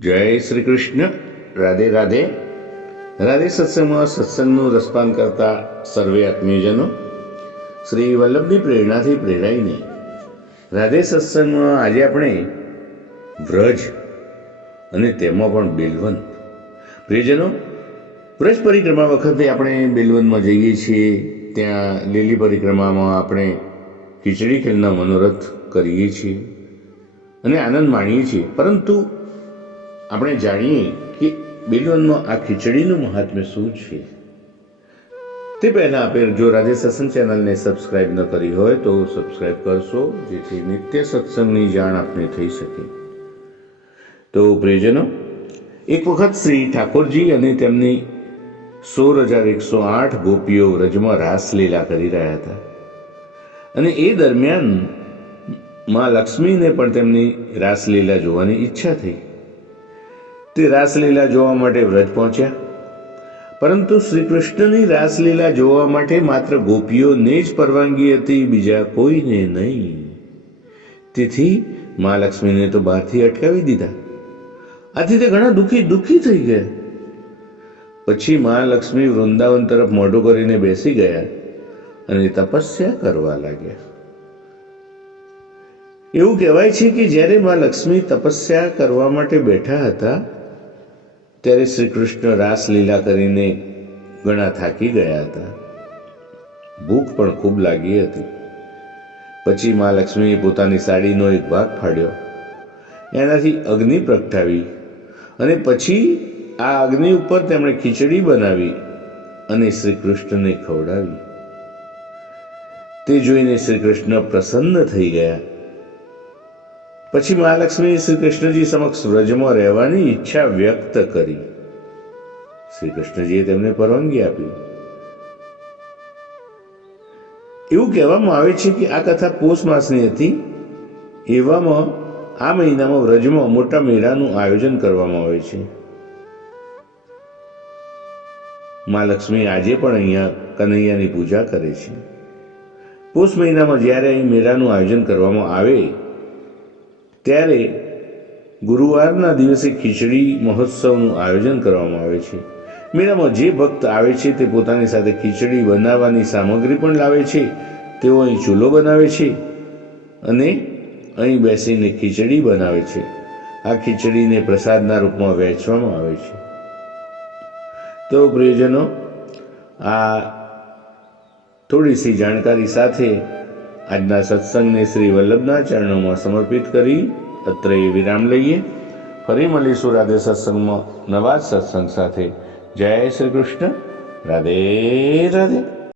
જય શ્રી કૃષ્ણ. રાધે રાધે. રાધે સત્સંગમાં સત્સંગનું રસપાન કરતા સર્વે આત્મીયજનો શ્રી વલ્લભની પ્રેરણાથી પ્રેરાઈને રાધે સત્સંગમાં આજે આપણે વ્રજ અને તેમાં પણ બેલવંત. પ્રિયજનો, વ્રજ પરિક્રમા વખતે આપણે બેલવંતમાં જઈએ છીએ. ત્યાં લીલી પરિક્રમામાં આપણે ખીચડી ખેલના મનોરથ કરીએ છીએ અને આનંદ માણીએ છીએ. પરંતુ આપણે જાણીએ કે બેલવંતમાં આ ખીચડીનું મહાત્મ્ય શું છે. તે પહેલાં આપણે જો રાધે સત્સંગ ચેનલને સબસ્ક્રાઈબ ન કરી હોય તો સબસ્ક્રાઈબ કરશો, જેથી નિત્ય સત્સંગની જાણ આપને થઈ શકે. તો પ્રિયજનો, એક વખત શ્રી ઠાકોરજી અને તેમની 16,108 ગોપીઓ વ્રજમાં રાસલીલા કરી રહ્યા હતા અને એ દરમિયાન માં લક્ષ્મીને પણ તેમની રાસલીલા જોવાની ઈચ્છા થઈ. તે રાસલીલા જોવા માટે વ્રજ પહોંચ્યા, પરંતુ શ્રી કૃષ્ણની રાસલીલા જોવા માટે માત્ર ગોપીઓને જ પરવાનગી હતી, બીજા કોઈને નહીં. તેથી મા લક્ષ્મીને તો બહારથી અટકાવી દીધા. આથી તે ઘણા દુઃખી થઈ ગયા. પછી મા લક્ષ્મી વૃંદાવન તરફ મોઢું કરીને બેસી ગયા અને તપસ્યા કરવા લાગ્યા. એવું કહેવાય છે કે જ્યારે મા લક્ષ્મી તપસ્યા કરવા માટે બેઠા હતા ત્યારે શ્રી કૃષ્ણ રાસલીલા કરીને ઘણા થાકી ગયા હતા. ભૂખ પણ ખૂબ લાગી હતી. પછી મા લક્ષ્મીએ પોતાની સાડીનો એક ભાગ ફાડ્યો, એનાથી અગ્નિ પ્રગટાવી અને પછી આ અગ્નિ ઉપર તેમણે ખીચડી બનાવી અને શ્રી કૃષ્ણને ખવડાવી. તે જોઈને શ્રી કૃષ્ણ પ્રસન્ન થઈ ગયા. પછી મહાલક્ષ્મીએ શ્રી કૃષ્ણજી સમક્ષ વ્રજમાં રહેવાની ઈચ્છા વ્યક્ત કરી. શ્રી કૃષ્ણજીએ તેમને પરવાનગી આપી. એવું કહેવામાં આવે છે કે આ કથા પોષ માસની હતી. એવામાં આ મહિનામાં વ્રજમાં મોટા મેળાનું આયોજન કરવામાં આવે છે. મા લક્ષ્મી આજે પણ અહીંયા કનૈયાની પૂજા કરે છે. પોષ મહિનામાં જ્યારે અહીં મેળાનું આયોજન કરવામાં આવે ત્યારે ગુરુવારના દિવસે ખીચડી મહોત્સવનું આયોજન કરવામાં આવે છે. મેળામાં જે ભક્ત આવે છે તે પોતાની સાથે ખીચડી બનાવવાની સામગ્રી પણ લાવે છે. તેઓ અહીં ચૂલો બનાવે છે અને અહીં બેસીને ખીચડી બનાવે છે. આ ખીચડીને પ્રસાદના રૂપમાં વહેંચવામાં આવે છે. તો પ્રિયજનો, આ થોડી સી જાણકારી સાથે આજના સત્સંગને શ્રી વલ્લભના ચરણોમાં સમર્પિત કરી અત્રે વિરામ લઈએ. ફરી મળીશું રાધે સત્સંગમાં નવા સત્સંગ સાથે. જય શ્રી કૃષ્ણ. રાધે રાધે.